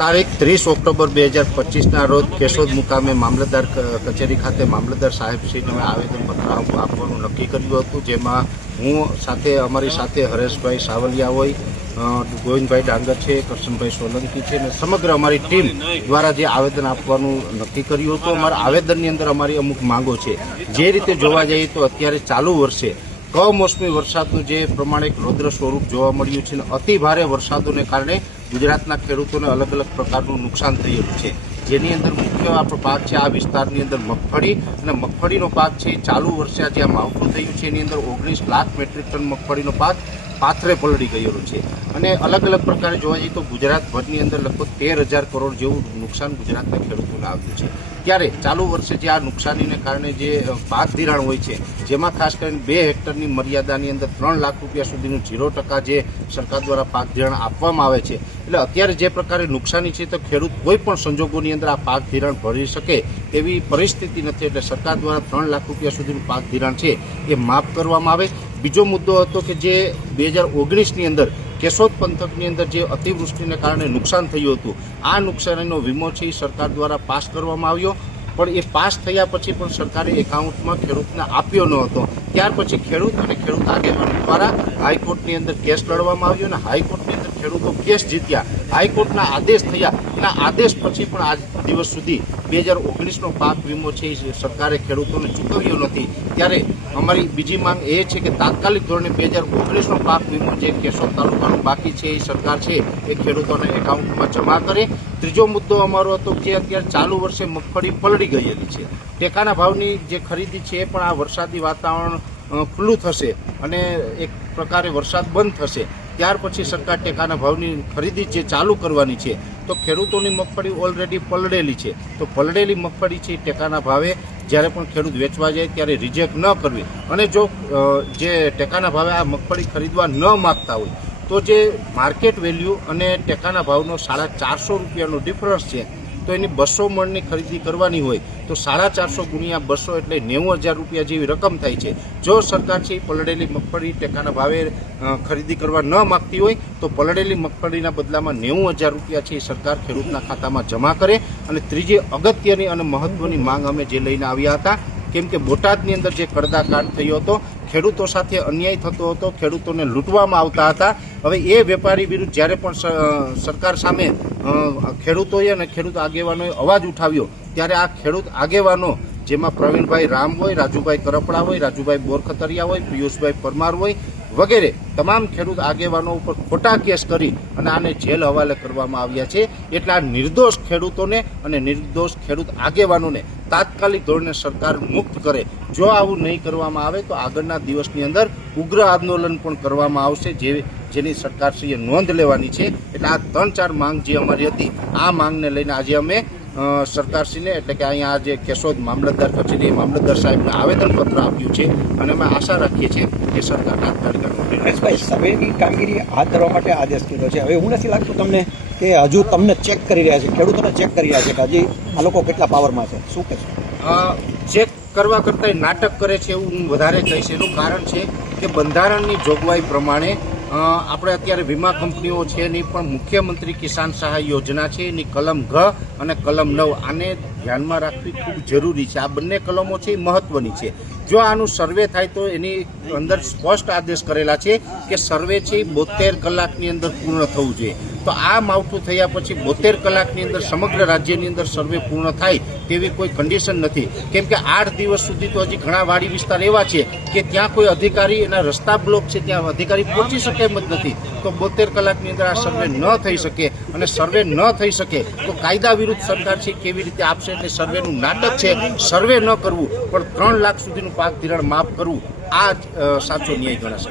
તારીખ 30 ઓક્ટોબર 2025ના રોજ કેશોદ મુકામે મામલતદાર કચેરી ખાતે મામલતદાર સાહેબશ્રીને આવેદનપત્ર આપવાનું નક્કી કર્યું હતું, જેમાં હું સાથે અમારી સાથે હરેશભાઈ સાવલિયા હોય, ગોવિંદભાઈ ડાંગર છે, કરશનભાઈ સોલંકી છે અને સમગ્ર અમારી ટીમ દ્વારા જે આવેદન આપવાનું નક્કી કર્યું હતું. અમારા આવેદનની અંદર અમારી અમુક માંગો છે. જે રીતે જોવા જઈએ તો અત્યારે ચાલુ વર્ષે કમોસમી વરસાદનું જે પ્રમાણે એક રૌદ્ર સ્વરૂપ જોવા મળ્યું છે અને અતિ ભારે વરસાદોને કારણે ગુજરાતના ખેડૂતોને અલગ અલગ પ્રકારનું નુકસાન થયેલું છે, જેની અંદર મુખ્ય આપણો પાક છે આ વિસ્તારની અંદર મગફળી, અને મગફળીનો પાક છે ચાલુ વર્ષે આજે આ માવઠું થયું છે એની અંદર 19 લાખ મેટ્રિક ટન મગફળીનો પાક પાથરે પલળી ગયેલો છે. અને અલગ અલગ પ્રકારે જોવા જઈએ તો ગુજરાતભરની અંદર લગભગ 13,000 કરોડ જેવું નુકસાન ગુજરાતના ખેડૂતોને આવ્યું છે. ત્યારે ચાલુ વર્ષે જે આ નુકસાનીને કારણે જે પાક ધિરાણ હોય છે, જેમાં ખાસ કરીને 2 હેક્ટરની મર્યાદાની અંદર 3 લાખ રૂપિયા સુધીનું 0% જે સરકાર દ્વારા પાક ધિરાણ આપવામાં આવે છે. એટલે અત્યારે જે પ્રકારે નુકસાની છે તો ખેડૂત કોઈ પણ સંજોગોની અંદર આ પાક ધિરાણ ભરી શકે તેવી પરિસ્થિતિ નથી. એટલે સરકાર દ્વારા 3 લાખ રૂપિયા સુધીનું પાક ધિરાણ છે એ માફ કરવામાં આવે. બીજો મુદ્દો હતો કે જે 2019ની અંદર કેશોદ પંથકની અંદર જે અતિવૃષ્ટિને કારણે નુકસાન થયું હતું, આ નુકસાનીનો વીમો છે એ સરકાર દ્વારા પાસ કરવામાં આવ્યો, પણ એ પાસ થયા પછી પણ સરકારે એકાઉન્ટમાં ખેડૂતને આપ્યો ન હતો. ત્યાર પછી ખેડૂત અને ખેડૂત આગેવાનો દ્વારા હાઈકોર્ટની અંદર કેસ લડવામાં આવ્યો અને હાઈકોર્ટની અંદર ખેડૂતો કેસ જીત્યા. હાઈકોર્ટના આદેશ થયા, એના આદેશ પછી પણ આજ દિવસ સુધી 2019નો પાક વીમો છે એ સરકારે ખેડૂતોને ચૂકવ્યો નથી. ત્યારે અમારી બીજી માંગ એ છે કે તાત્કાલિક ધોરણે 2019નો પાક વીમો જે કેશોદ તાલુકાનું બાકી છે એ સરકાર છે એ ખેડૂતોના એકાઉન્ટમાં જમા કરે. ત્રીજો મુદ્દો અમારો હતો કે અત્યારે ચાલુ વર્ષે મગફળી પલળી ગયેલી છે, ટેકાના ભાવની જે ખરીદી છે એ પણ આ વરસાદી વાતાવરણ ખુલ્લું થશે અને એક પ્રકારે વરસાદ બંધ થશે ત્યાર પછી સરકાર ટેકાના ભાવની ખરીદી જે ચાલુ કરવાની છે. તો ખેડૂતોની મગફળી ઓલરેડી પલળેલી છે, તો પલળેલી મગફળી છે ટેકાના ભાવે જ્યારે પણ ખેડૂત વેચવા જાય ત્યારે રિજેક્ટ ન કરવી. અને જો જે ટેકાના ભાવે આ મગફળી ખરીદવા ન માગતા હોય તો જે માર્કેટ વેલ્યુ અને ટેકાના ભાવનો 450 રૂપિયાનો ડિફરન્સ છે, તો એની 200 મણની ખરીદી કરવાની હોય તો 450 ગુણ્યા 200 એટલે 90,000 રૂપિયા જેવી રકમ થાય છે. જો સરકાર છે પલળેલી મગફળી ટેકાના ભાવે ખરીદી કરવા ન માગતી હોય તો પલળેલી મગફળીના બદલામાં 90,000 રૂપિયા છે એ સરકાર ખેડૂતના ખાતામાં જમા કરે. અને ત્રીજી અગત્યની અને મહત્વની માંગ અમે જે લઈને આવ્યા હતા, કેમ કે બોટાદની અંદર જે કડદાકાંડ થયો હતો, ખેડૂતો સાથે અન્યાય થતો હતો, ખેડૂતોને લૂંટવામાં આવતા હતા. હવે એ વેપારી વિરુદ્ધ જ્યારે પણ સરકાર સામે ખેડૂતોએ અને ખેડૂત આગેવાનોએ અવાજ ઉઠાવ્યો, ત્યારે આ ખેડૂત આગેવાનો જેમાં પ્રવીણભાઈ રામ હોય, રાજુભાઈ કરપડા હોય, રાજુભાઈ બોરખતરિયા હોય, પિયુષભાઈ પરમાર હોય વગેરે તમામ ખેડૂત આગેવાનો ઉપર ખોટા કેસ કરી અને આને જેલ હવાલે કરવામાં આવ્યા છે. એટલે આ નિર્દોષ ખેડૂતોને અને નિર્દોષ ખેડૂત આગેવાનોને તાત્કાલિક ધોરણે સરકાર મુક્ત કરે. જો આવું નહીં કરવામાં આવે તો આગળના દિવસની અંદર ઉગ્ર આંદોલન પણ કરવામાં આવશે, જેની સરકારશ્રીએ નોંધ લેવાની છે. એટલે આ 3-4 માંગ જે અમારી હતી, આ માંગને લઈને આજે અમે સરકારશ્રીને એટલે કે અહીંયા આજે કેશોદ મામલતદાર કચેરીએ મામલતદાર સાહેબને આવેદનપત્ર આપ્યું છે અને અમે આશા રાખીએ છીએ કે સરકાર તાત્કાલિક સર્વેની કામગીરી હાથ ધરવા માટે આદેશ કર્યો છે. હવે એવું નથી લાગતું તમને કે હજુ તમને ચેક કરી રહ્યા છે, ખેડૂતોને ચેક કરી રહ્યા છે કે હજી આ લોકો કેટલા પાવરમાં છે? શું કહે છે? ચેક કરવા કરતાં નાટક કરે છે એવું હું વધારે કહીશ. એનું કારણ છે કે બંધારણની જોગવાઈ પ્રમાણે આપણે અત્યારે વીમા કંપનીઓ છે એની પણ મુખ્યમંત્રી કિસાન સહાય યોજના છે એની કલમ ઘ અને કલમ 9 આને ધ્યાનમાં રાખવી ખૂબ જરૂરી છે. આ બંને કલમો છે એ મહત્વની છે. જો આનું સર્વે થાય તો એની અંદર સ્પષ્ટ આદેશ કરેલા છે કે સર્વે છે 72 કલાકની અંદર પૂર્ણ થવું જોઈએ. તો આ માવઠું થયા પછી 72 કલાકની અંદર સમગ્ર રાજ્યની અંદર સર્વે પૂર્ણ થાય તેવી કોઈ કન્ડિશન નથી, કેમ કે 8 દિવસ સુધી તો હજી ઘણા વાડી વિસ્તાર એવા છે કે ત્યાં કોઈ અધિકારી, એના રસ્તા બ્લોક છે, ત્યાં અધિકારી પહોંચી શકે એમ જ નથી. તો 72 કલાકની અંદર આ સર્વે ન થઈ શકે અને સર્વે ન થઈ શકે તો કાયદા વિરુદ્ધ સરકાર છે કેવી રીતે આપશે? એટલે સર્વેનું નાટક છે. સર્વે ન કરવું પણ 3 લાખ સુધીનું પાક ધિરાણ માફ કરવું, આ સાચો ન્યાય ગણાશે.